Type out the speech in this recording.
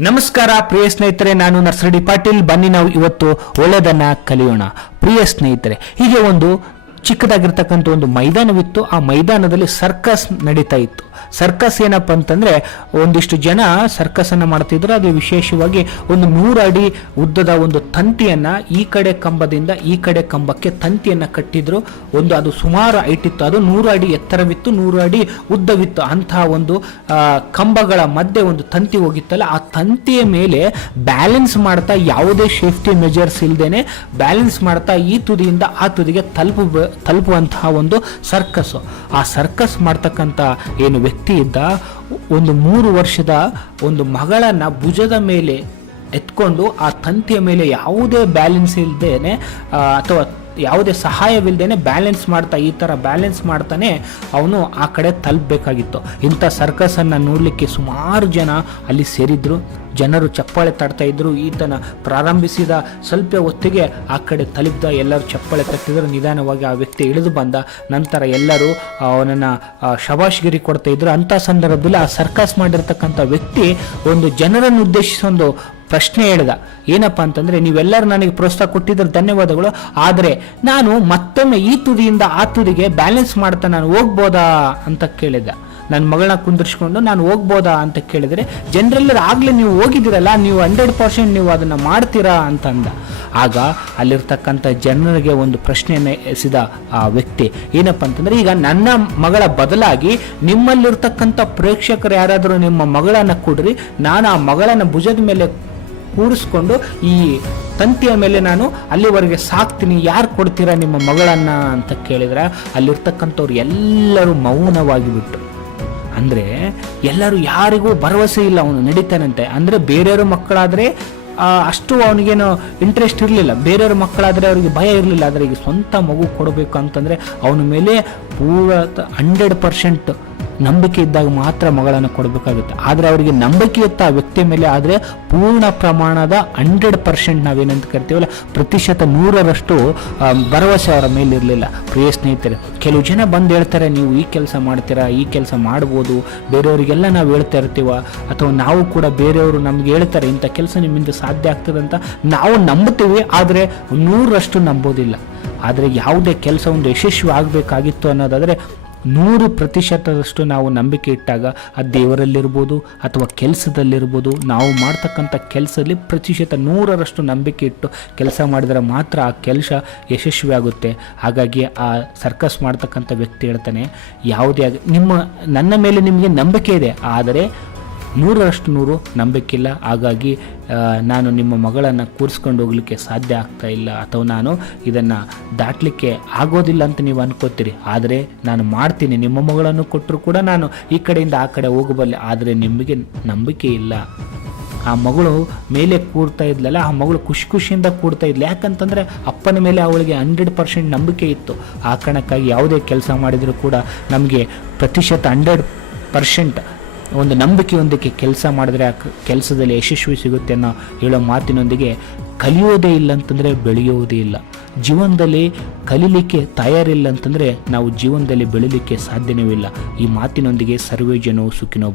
ನಮಸ್ಕಾರ, ಪ್ರಿಯ ಸ್ನೇಹಿತರೆ, ನಾನು ನರ್ಸರಡಿ ಪಾಟೀಲ್. ಬನ್ನಿ ನಾವು ಇವತ್ತು ಒಳ್ಳೆಯದನ್ನ ಕಲಿಯೋಣ. ಪ್ರಿಯ ಸ್ನೇಹಿತರೆ, ಹೀಗೆ ಒಂದು ಚಿಕ್ಕದಾಗಿರ್ತಕ್ಕಂಥ ಒಂದು ಮೈದಾನವಿತ್ತು. ಆ ಮೈದಾನದಲ್ಲಿ ಸರ್ಕಸ್ ನಡೀತಾ ಇತ್ತು. ಸರ್ಕಸ್ ಏನಪ್ಪ ಅಂತಂದ್ರೆ ಒಂದಿಷ್ಟು ಜನ ಸರ್ಕಸ್ ಅನ್ನ ಮಾಡ್ತಿದ್ರು. ಅದು ವಿಶೇಷವಾಗಿ ಒಂದು ನೂರು ಅಡಿ ಉದ್ದದ ಒಂದು ತಂತಿಯನ್ನ ಈ ಕಡೆ ಕಂಬದಿಂದ ಈ ಕಡೆ ಕಂಬಕ್ಕೆ ತಂತಿಯನ್ನ ಕಟ್ಟಿದ್ರು. ಒಂದು ಅದು ಸುಮಾರು ಐಟಿತ್ತು. ಅದು ನೂರು ಅಡಿ ಎತ್ತರವಿತ್ತು, ನೂರು ಅಡಿ ಉದ್ದವಿತ್ತು. ಅಂತಹ ಒಂದು ಕಂಬಗಳ ಮಧ್ಯೆ ಒಂದು ತಂತಿ ಹೋಗಿತ್ತಲ್ಲ, ಆ ತಂತಿಯ ಮೇಲೆ ಬ್ಯಾಲೆನ್ಸ್ ಮಾಡ್ತಾ ಯಾವುದೇ ಸೇಫ್ಟಿ ಮೆಜರ್ಸ್ ಇಲ್ಲದೇನೆ ಬ್ಯಾಲೆನ್ಸ್ ಮಾಡ್ತಾ ಈ ತುದಿಯಿಂದ ಆ ತುದಿಗೆ ತಲುಪ ತಲುಪುವಂತಹ ಒಂದು ಸರ್ಕಸ್. ಆ ಸರ್ಕಸ್ ಮಾಡ್ತಕ್ಕಂಥ ಏನು ವ್ಯಕ್ತಿ ಇದ್ದ ಒಂದು ಮೂರು ವರ್ಷದ ಒಂದು ಮಗಳನ್ನು ಭುಜದ ಮೇಲೆ ಎತ್ಕೊಂಡು ಆ ತಂತಿಯ ಮೇಲೆ ಯಾವುದೇ ಬ್ಯಾಲೆನ್ಸ್ ಇಲ್ಲದೇನೆ ಅಥವಾ ಯಾವುದೇ ಸಹಾಯವಿಲ್ಲದೇ ಬ್ಯಾಲೆನ್ಸ್ ಮಾಡ್ತಾ, ಈ ಥರ ಬ್ಯಾಲೆನ್ಸ್ ಮಾಡ್ತಾನೆ ಅವನು ಆ ಕಡೆ ತಲುಪಬೇಕಾಗಿತ್ತು. ಇಂಥ ಸರ್ಕಸನ್ನು ನೋಡಲಿಕ್ಕೆ ಸುಮಾರು ಜನ ಅಲ್ಲಿ ಸೇರಿದ್ರು. ಜನರು ಚಪ್ಪಾಳೆ ತಡ್ತಾ ಇದ್ದರು ಈತನ ಪ್ರಾರಂಭಿಸಿದ ಸ್ವಲ್ಪ ಹೊತ್ತಿಗೆ ಆ ಕಡೆ ತಲುಪಿದ ಎಲ್ಲರೂ ಚಪ್ಪಾಳೆ ತಟ್ಟಿದ್ರು. ನಿಧಾನವಾಗಿ ಆ ವ್ಯಕ್ತಿ ಇಳಿದು ಬಂದ. ನಂತರ ಎಲ್ಲರೂ ಅವನನ್ನು ಶಬಾಷ್ಗಿರಿ ಕೊಡ್ತಾ ಇದ್ರು. ಅಂಥ ಸಂದರ್ಭದಲ್ಲಿ ಆ ಸರ್ಕಸ್ ಮಾಡಿರ್ತಕ್ಕಂಥ ವ್ಯಕ್ತಿ ಒಂದು ಜನರನ್ನು ಉದ್ದೇಶಿಸಿ ಒಂದು ಪ್ರಶ್ನೆ ಹೇಳ್ದ, ಏನಪ್ಪಾ ಅಂತಂದ್ರೆ, ನೀವೆಲ್ಲರೂ ನನಗೆ ಪ್ರೋತ್ಸಾಹ ಕೊಟ್ಟಿದ್ರೆ ಧನ್ಯವಾದಗಳು, ಆದರೆ ನಾನು ಮತ್ತೊಮ್ಮೆ ಈ ತುದಿಯಿಂದ ಆ ತುದಿಗೆ ಬ್ಯಾಲೆನ್ಸ್ ಮಾಡ್ತಾ ನಾನು ಹೋಗ್ಬೋದಾ ಅಂತ ಕೇಳಿದ ನನ್ನ ಮಗಳನ್ನ ಕುಂದಿರ್ಸ್ಕೊಂಡು ನಾನು ಹೋಗ್ಬೋದಾ ಅಂತ ಕೇಳಿದರೆ, ಜನರೆಲ್ಲರೂ ಆಗಲೇ ನೀವು ಹೋಗಿದ್ದೀರಲ್ಲ, ನೀವು ಹಂಡ್ರೆಡ್ ಪರ್ಸೆಂಟ್ ನೀವು ಅದನ್ನು ಮಾಡ್ತೀರಾ? ಅಂತಂದ ಆಗ ಅಲ್ಲಿರ್ತಕ್ಕಂಥ ಜನರಿಗೆ ಒಂದು ಪ್ರಶ್ನೆಯನ್ನು ಎಸೆದ ಆ ವ್ಯಕ್ತಿ, ಏನಪ್ಪ ಅಂತಂದ್ರೆ, ಈಗ ನನ್ನ ಮಗಳ ಬದಲಾಗಿ ನಿಮ್ಮಲ್ಲಿರ್ತಕ್ಕಂಥ ಪ್ರೇಕ್ಷಕರು ಯಾರಾದರೂ ನಿಮ್ಮ ಮಗಳನ್ನ ಕೊಡ್ರಿ, ನಾನು ಆ ಮಗಳನ್ನ ಭುಜದ ಮೇಲೆ ಕೂರಿಸ್ಕೊಂಡು ಈ ತಂತಿಯ ಮೇಲೆ ನಾನು ಅಲ್ಲಿವರೆಗೆ ಸಾಕ್ತೀನಿ, ಯಾರು ಕೊಡ್ತೀರಾ ನಿಮ್ಮ ಮಗಳನ್ನ ಅಂತ ಕೇಳಿದ್ರೆ ಅಲ್ಲಿರ್ತಕ್ಕಂಥವ್ರು ಎಲ್ಲರೂ ಮೌನವಾಗಿ ಬಿಟ್ಟು ಅಂದರೆ ಎಲ್ಲರೂ ಯಾರಿಗೂ ಭರವಸೆ ಇಲ್ಲ ಅವನು ನಡೀತಾನಂತೆ. ಅಂದರೆ ಬೇರೆಯವ್ರ ಮಕ್ಕಳಾದರೆ ಅಷ್ಟು ಅವನಿಗೇನು ಇಂಟ್ರೆಸ್ಟ್ ಇರಲಿಲ್ಲ. ಬೇರೆಯವ್ರ ಮಕ್ಕಳಾದರೆ ಅವರಿಗೆ ಭಯ ಇರಲಿಲ್ಲ. ಆದರೆ ಈಗ ಸ್ವಂತ ಮಗು ಕೊಡಬೇಕು ಅಂತಂದರೆ ಅವನ ಮೇಲೆ ಪೂರ ಹಂಡ್ರೆಡ್ ಪರ್ಸೆಂಟ್ ನಂಬಿಕೆ ಇದ್ದಾಗ ಮಾತ್ರ ಮಗಳನ್ನು ಕೊಡಬೇಕಾಗುತ್ತೆ. ಆದರೆ ಅವರಿಗೆ ನಂಬಿಕೆ ಇತ್ತ ಆ ವ್ಯಕ್ತಿಯ ಮೇಲೆ ಆದರೆ ಪೂರ್ಣ ಪ್ರಮಾಣದ ಹಂಡ್ರೆಡ್ ಪರ್ಸೆಂಟ್ ನಾವೇನಂತ ಕರಿತೀವಲ್ಲ, ಪ್ರತಿಶತ ನೂರರಷ್ಟು ಭರವಸೆ ಅವರ ಮೇಲೆ ಇರಲಿಲ್ಲ. ಪ್ರಿಯ ಸ್ನೇಹಿತರೆ, ಕೆಲವು ಜನ ಬಂದು ಹೇಳ್ತಾರೆ, ನೀವು ಈ ಕೆಲಸ ಮಾಡ್ತೀರಾ? ಈ ಕೆಲಸ ಮಾಡ್ಬೋದು. ಬೇರೆಯವರಿಗೆಲ್ಲ ನಾವು ಹೇಳ್ತಾ ಇರ್ತೀವ. ಅಥವಾ ನಾವು ಕೂಡ ಬೇರೆಯವರು ನಮ್ಗೆ ಹೇಳ್ತಾರೆ, ಇಂಥ ಕೆಲಸ ನಿಮ್ಮಿಂದ ಸಾಧ್ಯ ಆಗ್ತದೆ ಅಂತ ನಾವು ನಂಬ್ತೀವಿ ಆದರೆ ನೂರರಷ್ಟು ನಂಬೋದಿಲ್ಲ. ಆದರೆ ಯಾವುದೇ ಕೆಲಸ ಒಂದು ಯಶಸ್ವಿ ಆಗಬೇಕಾಗಿತ್ತು ಅನ್ನೋದಾದರೆ ನೂರು ಪ್ರತಿಶತದಷ್ಟು ನಾವು ನಂಬಿಕೆ ಇಟ್ಟಾಗ ಆ ದೇವರಲ್ಲಿರ್ಬೋದು ಅಥವಾ ಕೆಲಸದಲ್ಲಿರ್ಬೋದು, ನಾವು ಮಾಡ್ತಕ್ಕಂಥ ಕೆಲಸದಲ್ಲಿ ಪ್ರತಿಶತ ನೂರರಷ್ಟು ನಂಬಿಕೆ ಇಟ್ಟು ಕೆಲಸ ಮಾಡಿದರೆ ಮಾತ್ರ ಆ ಕೆಲಸ ಯಶಸ್ವಿ ಆಗುತ್ತೆ ಹಾಗಾಗಿ ಆ ಸರ್ಕಸ್ ಮಾಡ್ತಕ್ಕಂಥ ವ್ಯಕ್ತಿ ಹೇಳ್ತಾನೆ, ಯಾವುದೇ ಆಗ ನಿಮ್ಮ, ನನ್ನ ಮೇಲೆ ನಿಮಗೆ ನಂಬಿಕೆ ಇದೆ, ಆದರೆ ನೂರರಷ್ಟು ನೂರು ನಂಬಿಕಿಲ್ಲ ಹಾಗಾಗಿ ನಾನು ನಿಮ್ಮ ಮಗಳನ್ನು ಕೂರಿಸ್ಕೊಂಡು ಹೋಗಲಿಕ್ಕೆ ಸಾಧ್ಯ ಆಗ್ತಾ ಇಲ್ಲ ಅಥವಾ ನಾನು ಇದನ್ನು ದಾಟಲಿಕ್ಕೆ ಆಗೋದಿಲ್ಲ ಅಂತ ನೀವು ಅನ್ಕೋತೀರಿ. ಆದರೆ ನಾನು ಮಾಡ್ತೀನಿ. ನಿಮ್ಮ ಮಗಳನ್ನು ಕೊಟ್ಟರು ಕೂಡ ನಾನು ಈ ಕಡೆಯಿಂದ ಆ ಕಡೆ ಹೋಗಬಲ್ಲೆ. ಆದರೆ ನಿಮಗೆ ನಂಬಿಕೆ ಇಲ್ಲ. ಆ ಮಗಳು ಮೇಲೆ ಕೂಡ್ತಾ ಇದ್ಲಲ್ಲ, ಆ ಮಗಳು ಖುಷಿ ಖುಷಿಯಿಂದ ಕೂಡ್ತಾ ಇದ್ಲು. ಯಾಕಂತಂದರೆ ಅಪ್ಪನ ಮೇಲೆ ಅವಳಿಗೆ ಹಂಡ್ರೆಡ್ ಪರ್ಸೆಂಟ್ ನಂಬಿಕೆ ಇತ್ತು. ಆ ಕಾರಣಕ್ಕಾಗಿ ಯಾವುದೇ ಕೆಲಸ ಮಾಡಿದರೂ ಕೂಡ ನಮಗೆ ಪ್ರತಿಶತ ಹಂಡ್ರೆಡ್ ಪರ್ಸೆಂಟ್ ಒಂದು ನಂಬಿಕೆಯೊಂದಕ್ಕೆ ಕೆಲಸ ಮಾಡಿದ್ರೆ ಆ ಕೆಲಸದಲ್ಲಿ ಯಶಸ್ವಿ ಸಿಗುತ್ತೆ ಅನ್ನೋ ಹೇಳೋ ಮಾತಿನೊಂದಿಗೆ ಕಲಿಯೋದೇ ಇಲ್ಲ ಅಂತಂದರೆ ಬೆಳೆಯೋದೇ ಇಲ್ಲ. ಜೀವನದಲ್ಲಿ ಕಲೀಲಿಕ್ಕೆ ತಯಾರಿಲ್ಲ ಅಂತಂದರೆ ನಾವು ಜೀವನದಲ್ಲಿ ಬೆಳೀಲಿಕ್ಕೆ ಸಾಧ್ಯವೇ ಇಲ್ಲ. ಈ ಮಾತಿನೊಂದಿಗೆ ಸರ್ವೇ ಜನವು ಸುಖಿನೋ